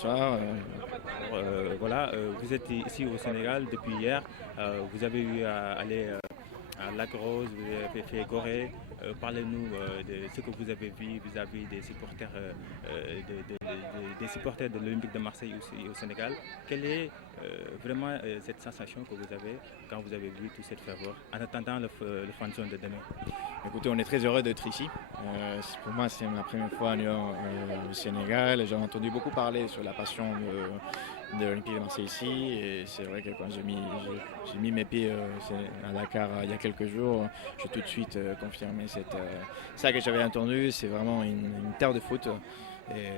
bonsoir. Vous êtes ici au Sénégal depuis hier. Vous avez eu à aller à Lac Rose, vous avez fait Gorée. Parlez-nous de ce que vous avez vu vis-à-vis des supporters, des supporters de l'Olympique de Marseille aussi au Sénégal. Quelle est vraiment cette sensation que vous avez quand vous avez vu toute cette ferveur en attendant le fan zone de demain? Écoutez, on est très heureux d'être ici. Pour moi, c'est ma première fois au Sénégal. J'ai entendu beaucoup parler sur la passion de l'Olympique de Marseille ici. Et c'est vrai que quand j'ai mis mes pieds à Dakar il y a quelques jours, j'ai tout de suite confirmé ça que j'avais entendu. C'est vraiment une terre de foot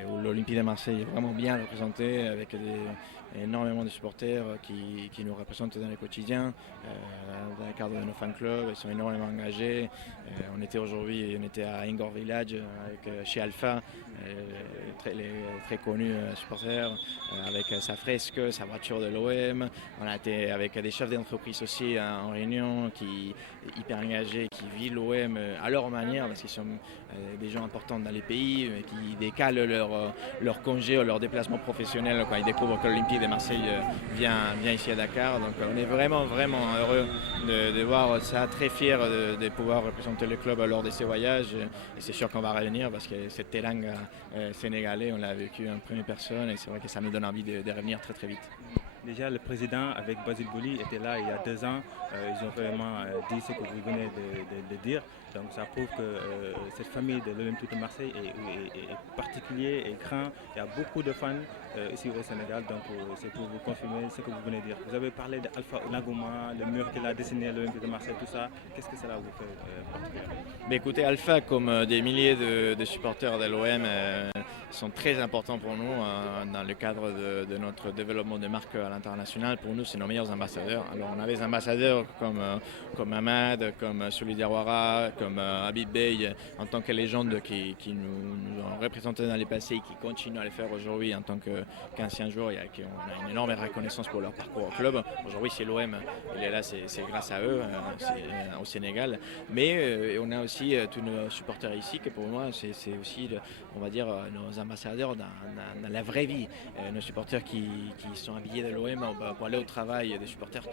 où l'Olympique de Marseille est vraiment bien représenté avec énormément de supporters qui nous représentent dans le quotidien, dans le cadre de nos fan clubs. Ils sont énormément engagés. On était à Ingor Village chez Alpha, très connu supporter, avec sa fresque, sa voiture de l'OM. On a été avec des chefs d'entreprise aussi en réunion qui hyper engagés, qui vivent l'OM à leur manière, parce qu'ils sont des gens importants dans les pays, qui décalent leur congé ou leur déplacement professionnel quand ils découvrent que l'Olympique de Marseille vient ici à Dakar. Donc on est vraiment heureux de voir ça, très fiers de pouvoir représenter le club lors de ces voyages. Et c'est sûr qu'on va revenir parce que cet élan sénégalais, on l'a vécu en première personne et c'est vrai que ça nous donne envie de revenir très vite. Déjà, le président avec Basile Boli était là il y a 2 ans. Ils ont vraiment dit ce que vous venez de dire. Donc ça prouve que cette famille de l'Olympique de Marseille est particulière et grand. Il y a beaucoup de fans ici au Sénégal. Donc c'est pour vous confirmer ce que vous venez de dire. Vous avez parlé d'Alpha Nagouma, le mur qu'il a dessiné à l'Olympique de Marseille, tout ça. Qu'est-ce que cela vous fait particulièrement? Mais écoutez, Alpha, comme des milliers de supporters de l'OM, sont très importants pour nous dans le cadre de notre développement de marque à l'international. Pour nous, c'est nos meilleurs ambassadeurs. Alors, on a des ambassadeurs comme Ahmad, comme Souli Diawara, comme Habib Bey, en tant que légendes qui nous ont représentés dans les passés et qui continuent à le faire aujourd'hui en tant qu'anciens joueurs et qui ont une énorme reconnaissance pour leur parcours au club. Aujourd'hui, c'est l'OM. Il est là, c'est grâce à eux, au Sénégal. Mais on a aussi tous nos supporters ici, que pour moi, c'est aussi, on va dire, nos ambassadeurs dans la vraie vie. Nos supporters qui sont habillés de l'OM pour aller au travail, des supporters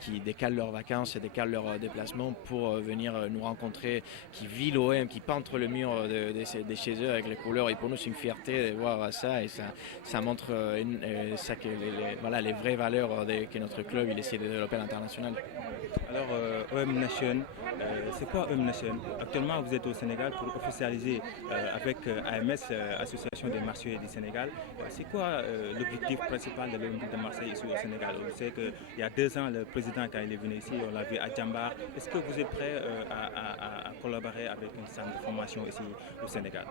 qui décalent leurs vacances et décalent leurs déplacements pour venir nous rencontrer, qui vivent l'OM, qui peintrent le mur de chez eux avec les couleurs. Et pour nous, c'est une fierté de voir ça et ça montre les vraies valeurs que notre club il essaie de développer à l'international. Alors, OM Nation, c'est quoi OM Nation? Actuellement, vous êtes au Sénégal pour officialiser avec AMS, Association des marchés du Sénégal. C'est quoi l'objectif principal de l'Olympique de Marseille ici au Sénégal? On sait qu'il y a 2 ans, le président, quand il est venu ici, on l'a vu à Djambar. Est-ce que vous êtes prêt à collaborer avec une centre de formation ici au Sénégal?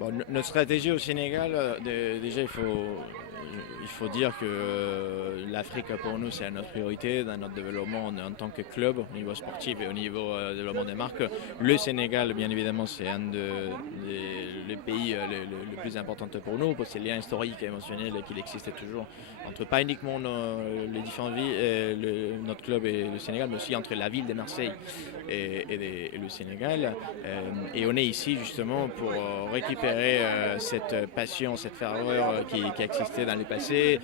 Bon, notre stratégie au Sénégal, déjà il faut dire que l'Afrique pour nous c'est notre priorité dans notre développement en tant que club au niveau sportif et au niveau développement des marques. Le Sénégal bien évidemment c'est un des pays le plus important pour nous parce que c'est le lien historique et émotionnel qu'il existe toujours entre pas uniquement les différentes villes, notre club et le Sénégal mais aussi entre la ville de Marseille et le Sénégal. Et on est ici justement pour récupérer cette passion, cette ferveur qui existait dans le passé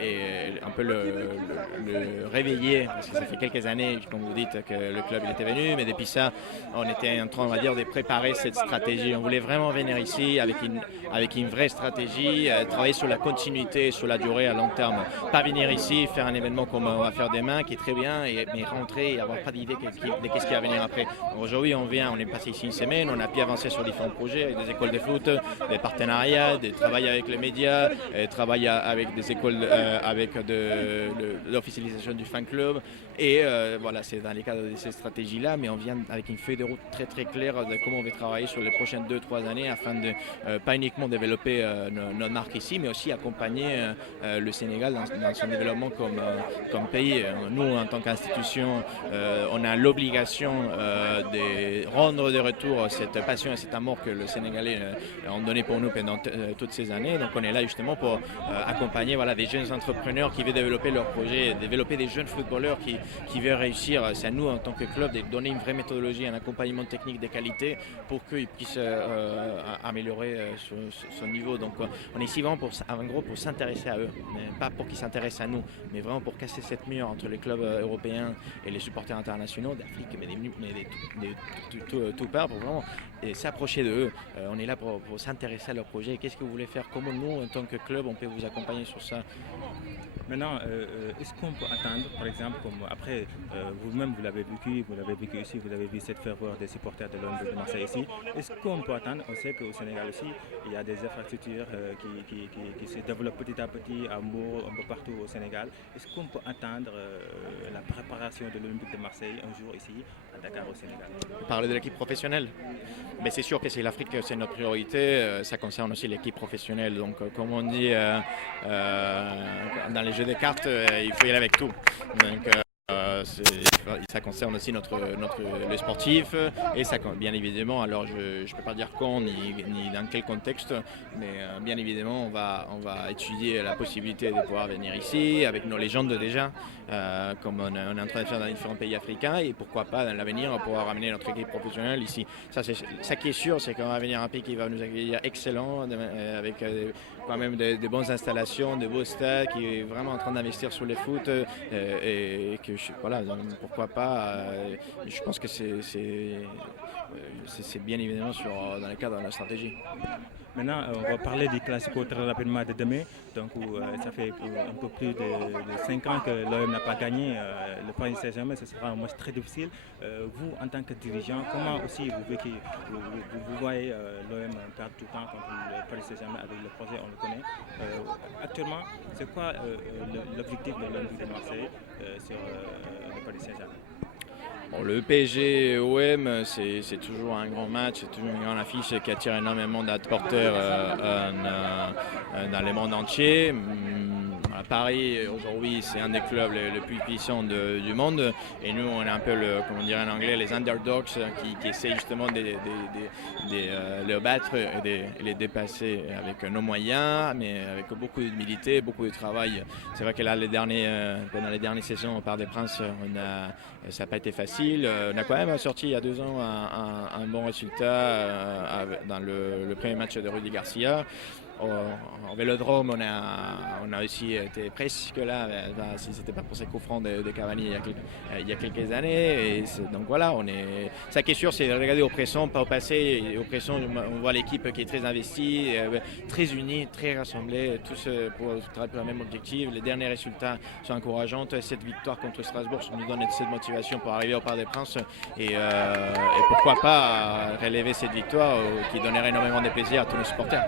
et un peu le réveiller parce que ça fait quelques années comme vous dites que le club il était venu mais depuis ça on était en train on va dire de préparer cette stratégie. On voulait vraiment venir ici avec une vraie stratégie, travailler sur la continuité, sur la durée à long terme. Pas venir ici faire un événement comme on va faire demain qui est très bien mais rentrer et avoir pas d'idée de qu'est-ce qui va venir après. Aujourd'hui on est passé ici une semaine, on a pu avancer sur différents projets avec des écoles de foot, des partenariats, des travail avec les médias, travail avec des écoles avec de l'officialisation du fan club et voilà c'est dans les cadres de ces stratégies là mais on vient avec une feuille de route très claire de comment on va travailler sur les prochaines 2-3 années afin de pas uniquement développer notre marque ici mais aussi accompagner le Sénégal dans son développement comme pays. Nous en tant qu'institution on a l'obligation de rendre de retour cette passion et cet amour que le Sénégalais ont donné pour nous pendant toutes ces années. Donc on est là justement pour accompagner des jeunes entrepreneurs qui veulent développer leur projet, développer des jeunes footballeurs qui veulent réussir. C'est à nous en tant que club de donner une vraie méthodologie, un accompagnement technique de qualité pour qu'ils puissent améliorer son niveau. Donc on est ici vraiment pour s'intéresser à eux, mais pas pour qu'ils s'intéressent à nous, mais vraiment pour casser cette mur entre les clubs européens et les supporters internationaux d'Afrique, mais tout part pour vraiment s'approcher de eux. On est là pour s'intéresser à leur projet. Qu'est-ce que vous voulez faire? Comment nous, en tant que club, on peut vous accompagner sur ça? Maintenant, est-ce qu'on peut attendre, par exemple, comme après, vous-même vous l'avez vécu ici, vous avez vu cette ferveur des supporters de l'Olympique de Marseille ici. Est-ce qu'on peut attendre? On sait qu'au Sénégal aussi, il y a des infrastructures qui se développent petit à petit à Mbour, un peu partout au Sénégal. Est-ce qu'on peut attendre la préparation de l'Olympique de Marseille un jour ici, à Dakar, au Sénégal? Parler de l'équipe professionnelle, mais c'est sûr que c'est l'Afrique, c'est notre priorité. Ça concerne aussi l'équipe professionnelle. Donc, comme on dit dans les jeux de cartes, il faut y aller avec tout. Donc, ça concerne aussi les sportifs et ça, bien évidemment, alors je ne peux pas dire quand ni dans quel contexte, mais bien évidemment on va étudier la possibilité de pouvoir venir ici avec nos légendes déjà, comme on est en train de faire dans différents pays africains, et pourquoi pas dans l'avenir pouvoir ramener notre équipe professionnelle ici. Ça qui est sûr, c'est qu'on va venir un pays qui va nous accueillir excellent, avec quand même des bonnes installations, de beaux stades, qui est vraiment en train d'investir sur les foot, et que voilà, pourquoi pas. Je pense que c'est bien évidemment dans le cadre de la stratégie. Maintenant, on va parler du Classico très rapidement de demain. Donc, ça fait un peu plus de 5 ans que l'OM n'a pas gagné le Paris Saint-Germain. Ce sera un match très difficile. Vous, en tant que dirigeant, comment aussi vous voyez l'OM perdre tout le temps contre le Paris Saint-Germain avec le projet, on le connaît. Actuellement, c'est quoi l'objectif de l'Olympique de Marseille sur le Paris Saint-Germain? Bon, le PSG-OM, c'est toujours un grand match, c'est toujours une grande affiche qui attire énormément d'adporteurs dans le monde entier. À Paris, aujourd'hui, c'est un des clubs les plus puissants du monde, et nous, on est un peu, comme on dirait en anglais, les underdogs qui essaient justement de les battre et de les dépasser avec nos moyens, mais avec beaucoup d'humilité, beaucoup de travail. C'est vrai que là, pendant les dernières saisons au Parc des Princes, ça n'a pas été facile. On a quand même sorti il y a 2 ans un bon résultat dans le premier match de Rudy Garcia. Au Vélodrome, on a aussi été presque là, si ce n'était pas pour ces coups francs de Cavani il y a quelques années. Donc voilà, ça qui est sûr, c'est de regarder au présent, pas au passé. Et au présent, on voit l'équipe qui est très investie, très unie, très rassemblée, tous pour le même objectif. Les derniers résultats sont encourageants. Cette victoire contre Strasbourg nous donne cette motivation pour arriver au Parc des Princes, et pourquoi pas relever cette victoire qui donnerait énormément de plaisir à tous nos supporters.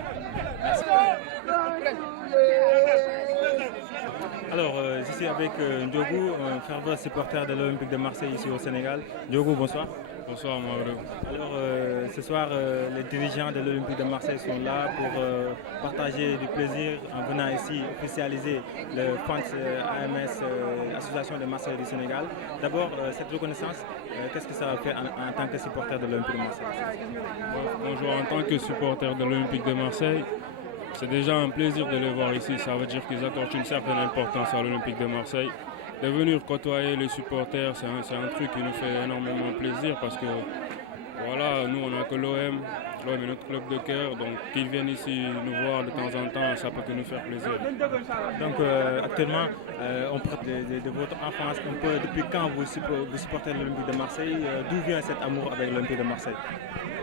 Alors, je suis avec Ndiogou, un fervent supporter de l'Olympique de Marseille ici au Sénégal. Ndiogou, bonsoir. Bonsoir Mauro. Alors, ce soir, les dirigeants de l'Olympique de Marseille sont là pour partager du plaisir en venant ici officialiser le FANS AMS, Association de Marseille du Sénégal. D'abord, cette reconnaissance, qu'est-ce que ça va faire en tant que supporter de l'Olympique de Marseille? Bonjour, en tant que supporter de l'Olympique de Marseille, c'est déjà un plaisir de les voir ici. Ça veut dire qu'ils accordent une certaine importance à l'Olympique de Marseille. De venir côtoyer les supporters, c'est un truc qui nous fait énormément plaisir parce que voilà, nous on n'a que l'OM est notre club de cœur, donc qu'ils viennent ici nous voir de temps en temps, ça peut que nous faire plaisir. Donc actuellement, on parle de votre enfance un peu, depuis quand vous supportez l'Olympique de Marseille, d'où vient cet amour avec l'Olympique de Marseille?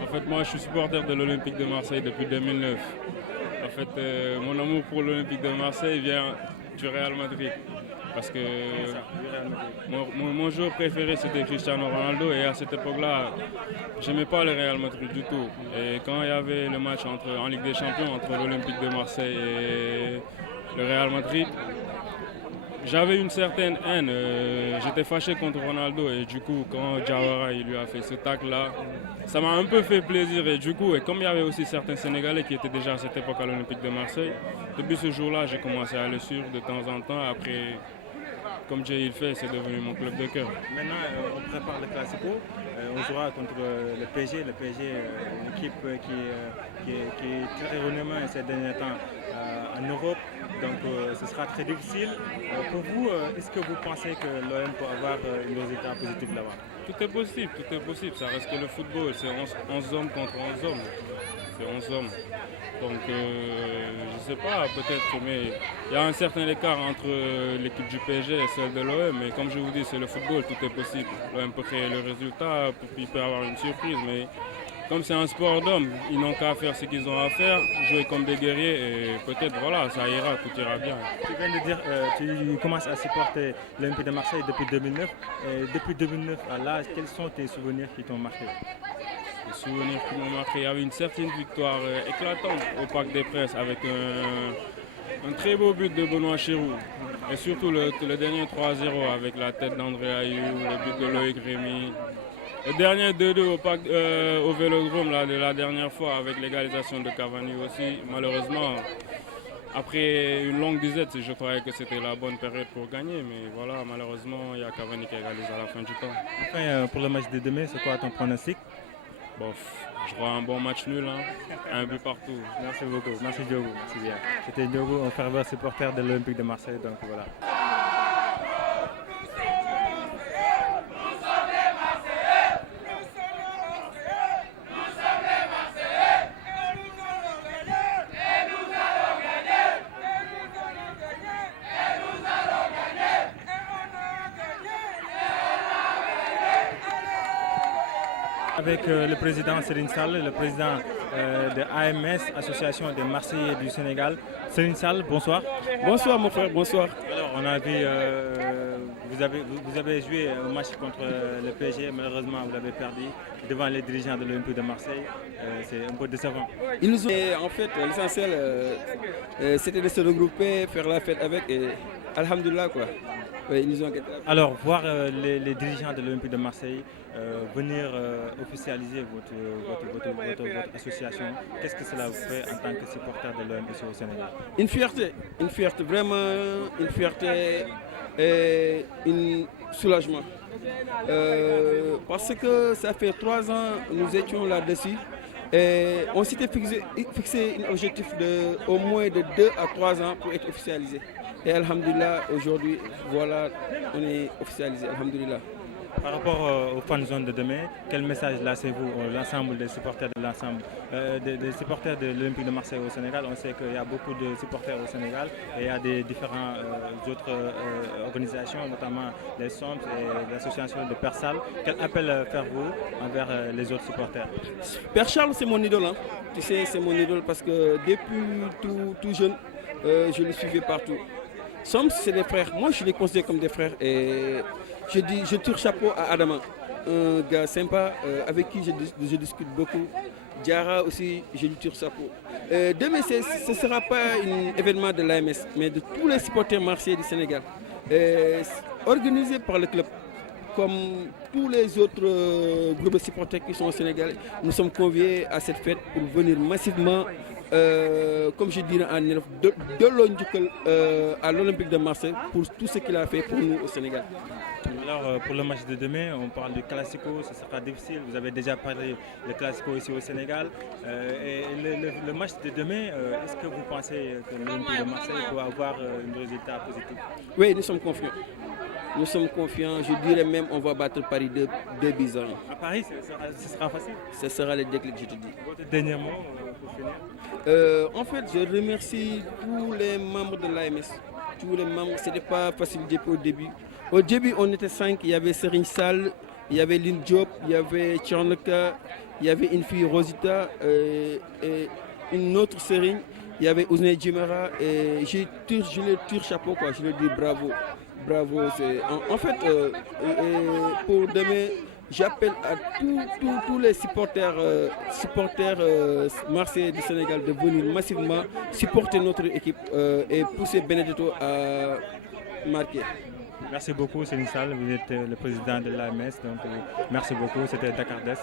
En fait, moi je suis supporter de l'Olympique de Marseille depuis 2009. En fait, mon amour pour l'Olympique de Marseille vient du Real Madrid. Parce que mon joueur préféré c'était Cristiano Ronaldo, et à cette époque-là, je n'aimais pas le Real Madrid du tout. Et quand il y avait le match en Ligue des Champions entre l'Olympique de Marseille et le Real Madrid, j'avais une certaine haine. J'étais fâché contre Ronaldo, et du coup, quand Diawara il lui a fait ce tacle-là, ça m'a un peu fait plaisir. Et du coup, comme il y avait aussi certains Sénégalais qui étaient déjà à cette époque à l'Olympique de Marseille, depuis ce jour-là, j'ai commencé à le suivre de temps en temps. Après, comme Jay il fait, c'est devenu mon club de cœur. Maintenant, on prépare le Classico. On jouera contre le PSG. Le PSG, une équipe qui est très renommée ces derniers temps en Europe. donc ce sera très difficile. Pour vous, est-ce que vous pensez que l'OM peut avoir un résultat positif là-bas? Tout est possible. Ça reste que le football, c'est 11 hommes contre 11 hommes. C'est 11 hommes. Donc, je ne sais pas, peut-être, mais il y a un certain écart entre l'équipe du PSG et celle de l'OM. Mais comme je vous dis, c'est le football, tout est possible. L'OM peut créer le résultat, il peut avoir une surprise. Mais comme c'est un sport d'hommes, ils n'ont qu'à faire ce qu'ils ont à faire, jouer comme des guerriers et peut-être, voilà, ça ira, tout ira bien. Tu viens de dire tu commences à supporter l'Olympique de Marseille depuis 2009. Et depuis 2009 à là, quels sont tes souvenirs qui t'ont marqué? Les souvenirs qui m'ont marqué, il y avait une certaine victoire éclatante au Parc des Princes avec un très beau but de Benoît Chirou. Et surtout le dernier 3-0 avec la tête d'André Ayou, le but de Loïc Rémy. Le dernier 2-2 au Vélodrome la dernière fois avec l'égalisation de Cavani aussi. Malheureusement, après une longue disette, je croyais que c'était la bonne période pour gagner. Mais voilà, malheureusement, il y a Cavani qui égalise à la fin du temps. Enfin, pour le match de demain, c'est quoi ton pronostic? Bon, je crois un bon match nul, un but partout. Merci beaucoup, merci Diogo, merci bien. C'était Diogo, un fervent supporter de l'Olympique de Marseille, donc voilà. Avec le président Serigne Sall, le président de AMS, Association des Marseillais du Sénégal. Serigne Sall, bonsoir. Bonsoir mon frère, bonsoir. Alors on a vu, vous avez joué un match contre le PSG, malheureusement vous l'avez perdu devant les dirigeants de l'Olympique de Marseille. C'est un peu décevant. En fait, l'essentiel, c'était de se regrouper, faire la fête avec et alhamdoulilah quoi. Oui, ils nous ont... Alors, voir les dirigeants de l'Olympique de Marseille venir officialiser votre association, qu'est-ce que cela vous fait en tant que supporter de l'OM ici au Sénégal? Une fierté, vraiment une fierté et un soulagement. Parce que ça fait 3 ans nous étions là-dessus et on s'était fixé un objectif de au moins de 2 à 3 ans pour être officialisé. Et alhamdoulilah, aujourd'hui, voilà, on est officialisé, alhamdoulilah. Par rapport aux fan zones de demain, quel message lancez-vous l'ensemble des supporters de l'ensemble des supporters de l'Olympique de Marseille au Sénégal? On sait qu'il y a beaucoup de supporters au Sénégal et il y a des différentes autres organisations, notamment les SOMS et l'association de Père Sall. Quel appel faire-vous envers les autres supporters? Père Charles, c'est mon idole. Tu sais, c'est mon idole parce que depuis tout jeune, je le suivais partout. SOMS, c'est des frères. Moi, je les considère comme des frères. Et je tire chapeau à Adama, un gars sympa avec qui je discute beaucoup. Diarra aussi, je lui tire chapeau. Demain, ce ne sera pas un événement de l'AMS, mais de tous les supporters marseillais du Sénégal. Organisé par le club, comme tous les autres groupes de supporters qui sont au Sénégal, nous sommes conviés à cette fête pour venir massivement. Comme je dirais en Europe, à l'Olympique de Marseille pour tout ce qu'il a fait pour nous au Sénégal. Alors pour le match de demain, on parle du Classico, ce sera difficile. Vous avez déjà parlé du Classico ici au Sénégal. Et le match de demain, est-ce que vous pensez que l'Olympique de Marseille peut avoir un résultat positif? Oui, nous sommes confiants. Nous sommes confiants. Je dirais même qu'on va battre Paris 2 buts à 1. À Paris, ce sera facile? Ce sera le déclic, je te dis. Votre dernier mot pour finir? En fait, je remercie tous les membres de l'AMS. Tous les membres, ce n'était pas facile depuis au début. Au début, on était 5. Il y avait Serigne Sall, il y avait Lynn Diop, il y avait Tcharnaka, il y avait une fille Rosita et une autre Serigne. Il y avait Ousmane Djimara et je le tire chapeau, quoi. Je lui dis bravo. Bravo. En fait, pour demain, j'appelle à tous les supporters marseillais du Sénégal de venir massivement supporter notre équipe et pousser Benedetto à marquer. Merci beaucoup, Serigne Sall. Vous êtes le président de l'AMS. Donc, merci beaucoup. C'était Dakar Des.